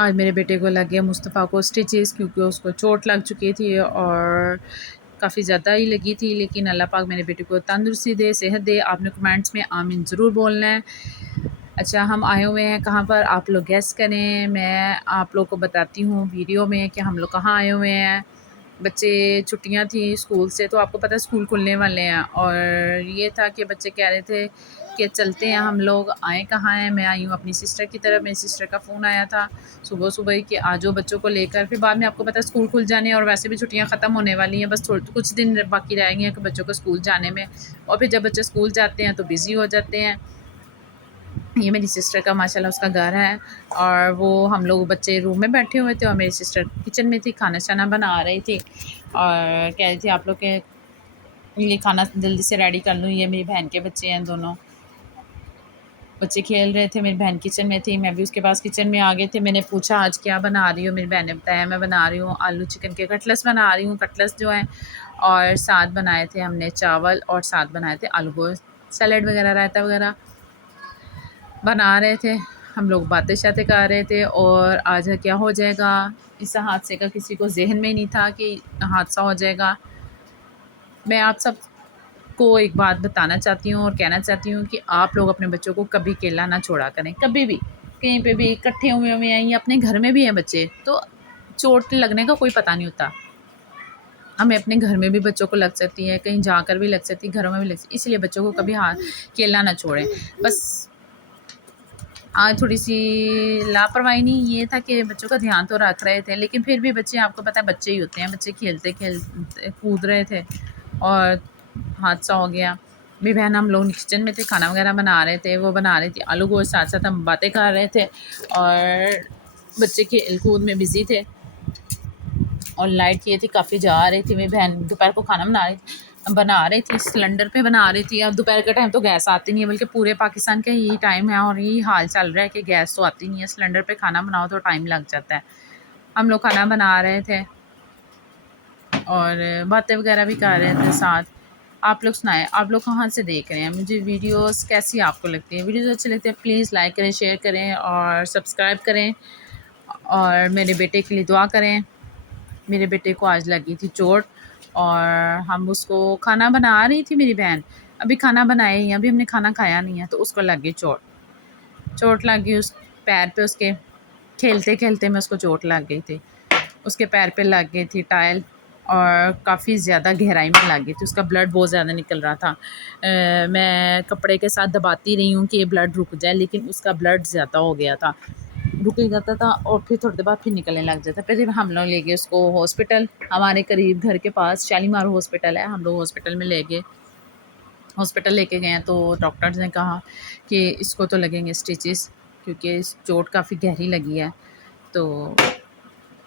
آج میرے بیٹے کو لگ گیا مصطفیٰ کو اسٹچز، کیونکہ اس کو چوٹ لگ چکی تھی اور کافی زیادہ ہی لگی تھی، لیکن اللہ پاک میرے بیٹے کو تندرستی دے، صحت دے۔ آپ نے کمنٹس میں آمین ضرور بولنا ہے۔ اچھا، ہم آئے ہوئے ہیں کہاں پر، آپ لوگ گیس کریں۔ میں آپ لوگ کو بتاتی ہوں ویڈیو میں کہ ہم لوگ کہاں آئے ہوئے ہیں۔ بچے چھٹیاں تھیں اسکول سے، تو آپ کو پتہ ہے اسکول کھلنے والے ہیں، اور یہ تھا کہ بچے کہہ رہے تھے کہ چلتے ہیں ہم لوگ۔ آئیں کہاں ہیں، میں آئی ہوں اپنی سسٹر کی طرف۔ میری سسٹر کا فون آیا تھا صبح صبح ہی کہ آ جاؤ بچوں کو لے کر۔ پھر بعد میں آپ کو پتہ ہے اسکول کھل جانے اور ویسے بھی چھٹیاں ختم ہونے والی ہیں، بس کچھ دن باقی رہ گئے ہیں کہ بچوں کو اسکول جانے میں، اور پھر جب بچے اسکول جاتے ہیں تو بزی ہو جاتے ہیں۔ یہ میری سسٹر کا ماشاءاللہ اس کا گھر ہے، اور وہ ہم لوگ بچے روم میں بیٹھے ہوئے تھے اور میری سسٹر کچن میں تھی، کھانا شانا بنا رہی تھی، اور کہہ رہی تھی آپ لوگ کے یہ کھانا جلدی سے ریڈی کر لوں۔ یہ میری بہن کے بچے ہیں دونوں، بچے کھیل رہے تھے، میری بہن کچن میں تھی، میں بھی اس کے پاس کچن میں آ گئے تھے۔ میں نے پوچھا آج کیا بنا رہی ہو، میری بہن نے بتایا میں بنا رہی ہوں آلو چکن کے کٹلس بنا رہی ہوں، کٹلس جو ہیں، اور ساتھ بنائے تھے ہم نے چاول، اور ساتھ بنائے تھے آلو گوشت، سیلیڈ وغیرہ، رائتا وغیرہ بنا رہے تھے۔ ہم لوگ باتیں شاتیں کر رہے تھے، اور آج کیا ہو جائے گا اس حادثے کا کسی کو ذہن میں نہیں تھا کہ حادثہ ہو جائے گا۔ میں آپ سب کو ایک بات بتانا چاہتی ہوں اور کہنا چاہتی ہوں کہ آپ لوگ اپنے بچوں کو کبھی اکیلا نہ چھوڑا کریں، کبھی بھی کہیں پہ بھی اکٹھے ہوئے ہیں یا اپنے گھر میں بھی ہیں بچے، تو چوٹ لگنے کا کوئی پتہ نہیں ہوتا۔ ہمیں اپنے گھر میں بھی بچوں کو لگ سکتی ہے، کہیں جا کر بھی لگ سکتی ہے، گھروں میں بھی لگ سکتی ہے، اس لیے بچوں کو کبھی اکیلا نہ چھوڑیں۔ بس آج تھوڑی سی لاپرواہی نہیں، یہ تھا کہ بچوں کا دھیان تو رکھ رہے تھے، لیکن پھر بھی بچے آپ کو پتہ ہے بچے ہی ہوتے ہیں، بچے کھیلتے کھیلتے کود رہے تھے اور حادثہ ہو گیا۔ میری بہن ہم لوگ کچن میں تھے، کھانا وغیرہ بنا رہے تھے، وہ بنا رہی تھی آلو گوشت، ساتھ ساتھ ہم باتیں کر رہے تھے، اور بچے کھیل کود میں بزی تھے، اور لائٹ یہ تھی کافی جا رہی تھی۔ میری بہن دوپہر کو کھانا بنا رہی تھی، سلنڈر پہ بنا رہی تھی۔ اب دوپہر کا ٹائم تو گیس آتی نہیں ہے، بلکہ پورے پاکستان کا یہی ٹائم ہے اور یہی حال چل رہا ہے کہ گیس تو آتی نہیں ہے، سلنڈر پہ کھانا بناؤ تو ٹائم لگ جاتا ہے۔ ہم لوگ کھانا بنا رہے تھے اور باتیں وغیرہ بھی کر رہے تھے ساتھ۔ آپ لوگ سنائیں، آپ لوگ کہاں سے دیکھ رہے ہیں، مجھے ویڈیوز کیسی آپ کو لگتی ہیں؟ ویڈیوز اچھی لگتی ہے پلیز لائک کریں، شیئر کریں اور سبسکرائب کریں، اور میرے بیٹے کے لیے دعا کریں۔ میرے بیٹے کو آج لگی تھی چوٹ، اور ہم اس کو کھانا بنا رہی تھی، میری بہن ابھی کھانا بنائے ہی، ابھی ہم نے کھانا کھایا نہیں ہے، تو اس کو لگ گئی چوٹ لگ گئی اس پیر پہ، اس کے کھیلتے کھیلتے میں اس کو چوٹ لگ گئی تھی، اس کے پیر پہ لگ گئی تھی ٹائل، اور کافی زیادہ گہرائی میں لگ گئی تھی، اس کا بلڈ بہت زیادہ نکل رہا تھا۔ میں کپڑے کے ساتھ دباتی رہی ہوں کہ یہ بلڈ رک جائے، لیکن اس کا بلڈ زیادہ ہو گیا تھا، رک ہی جاتا تھا اور پھر تھوڑی دیر بعد پھر نکلنے لگ جاتا۔ پھر ہم لوگ لے گئے اس کو ہاسپٹل، ہمارے قریب گھر کے پاس شالیمار ہاسپٹل ہے، ہم لوگ ہاسپٹل میں لے گئے، ہاسپٹل لے کے گئے ہیں، تو ڈاکٹرز نے کہا کہ اس کو تو لگیں گے اسٹیچز، کیونکہ اس چوٹ کافی گہری لگی ہے۔ تو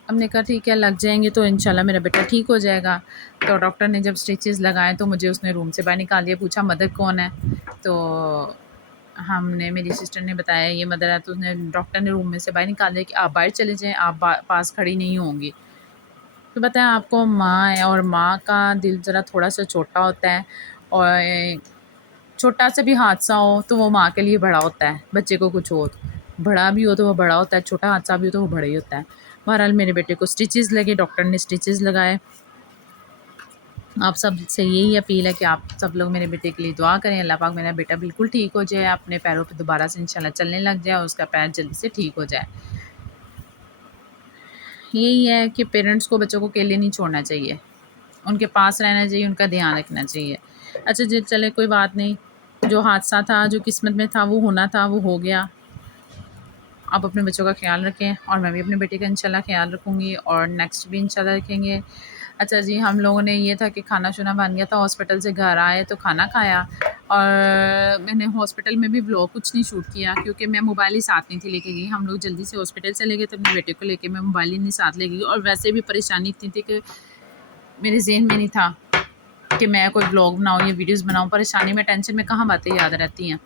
ہم نے کہا ٹھیک ہے لگ جائیں گے تو انشاءاللہ میرا بیٹا ٹھیک ہو جائے گا۔ تو ڈاکٹر نے جب اسٹیچز لگائے تو مجھے اس نے روم سے باہر نکال دیا، پوچھا مدر کون ہے، تو ہم نے، میری سسٹر نے بتایا یہ مدر ہے، تو اس نے ڈاکٹر نے روم میں سے باہر نکال دیا کہ آپ باہر چلے جائیں، آپ پاس کھڑی نہیں ہوں گی۔ تو بتائیں آپ کو ماں ہے، اور ماں کا دل ذرا تھوڑا سا چھوٹا ہوتا ہے، اور چھوٹا سا بھی حادثہ ہو تو وہ ماں کے لیے بڑا ہوتا ہے، بچے کو کچھ ہو، بڑا بھی ہو تو وہ بڑا ہوتا ہے، چھوٹا حادثہ بھی ہو تو وہ بڑا ہی ہوتا ہے۔ بہرحال میرے بیٹے کو اسٹیچز لگے، ڈاکٹر نے اسٹیچز لگائے۔ آپ سب سے یہی اپیل ہے کہ آپ سب لوگ میرے بیٹے کے لیے دعا کریں، اللہ پاک میرا بیٹا بالکل ٹھیک ہو جائے، اپنے پیروں پہ دوبارہ سے انشاءاللہ چلنے لگ جائے، اور اس کا پیر جلدی سے ٹھیک ہو جائے۔ یہی ہے کہ پیرنٹس کو بچوں کو اکیلے نہیں چھوڑنا چاہیے، ان کے پاس رہنا چاہیے، ان کا دھیان رکھنا چاہیے۔ اچھا جی چلے کوئی بات نہیں، جو حادثہ تھا، جو قسمت میں تھا، وہ ہونا تھا، وہ ہو گیا۔ آپ اپنے بچوں کا خیال رکھیں، اور میں بھی اپنے بیٹے کا انشاءاللہ خیال رکھوں گی، اور نیکسٹ بھی انشاءاللہ رکھیں گے۔ اچھا جی، ہم لوگوں نے یہ تھا کہ کھانا شنا بن گیا تھا، ہاسپٹل سے گھر آئے تو کھانا کھایا، اور میں نے ہاسپٹل میں بھی ولاگ کچھ نہیں شوٹ کیا، کیونکہ میں موبائل ہی ساتھ نہیں تھی لے کے گئی، ہم لوگ جلدی سے ہاسپٹل چلے گئے تو اپنے بیٹے کو لے کے میں موبائل ہی نہیں ساتھ لے گئی، اور ویسے بھی پریشانی اتنی تھی کہ میرے ذہن میں نہیں تھا کہ میں کوئی ولاگ بناؤں یا ویڈیوز بناؤں، پریشانی میں، ٹینشن میں کہاں باتیں یاد رہتی ہیں،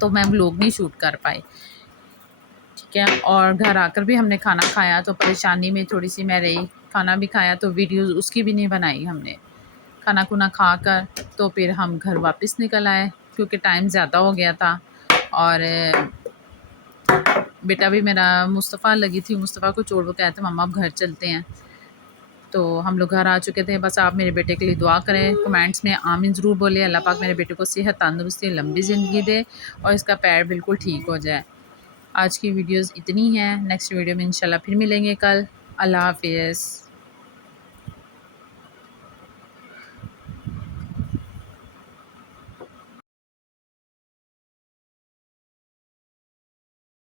تو میں ولاگ نہیں شوٹ کر پائی، ٹھیک ہے۔ اور گھر آ کر بھی ہم نے کھانا کھایا تو پریشانی میں تھوڑی سی میں رہی، کھانا بھی کھایا تو ویڈیوز اس کی بھی نہیں بنائی ہم نے، کھانا کھونا کھا کر تو پھر ہم گھر واپس نکل آئے، کیونکہ ٹائم زیادہ ہو گیا تھا، اور بیٹا بھی میرا مصطفیٰ لگی تھی، مصطفیٰ کو چھوڑ وہ کہتے ہیں مما اب گھر چلتے ہیں، تو ہم لوگ گھر آ چکے تھے۔ بس آپ میرے بیٹے کے لیے دعا کریں، کمنٹس میں آمین ضرور بولیں، اللہ پاک میرے بیٹے کو صحت، تندرستی، لمبی زندگی دے اور اس کا پیر بالکل ٹھیک ہو جائے۔ آج کی ویڈیوز اتنی ہیں، نیکسٹ ویڈیو میں انشاءاللہ پھر ملیں گے کل۔ اللہ حافظ۔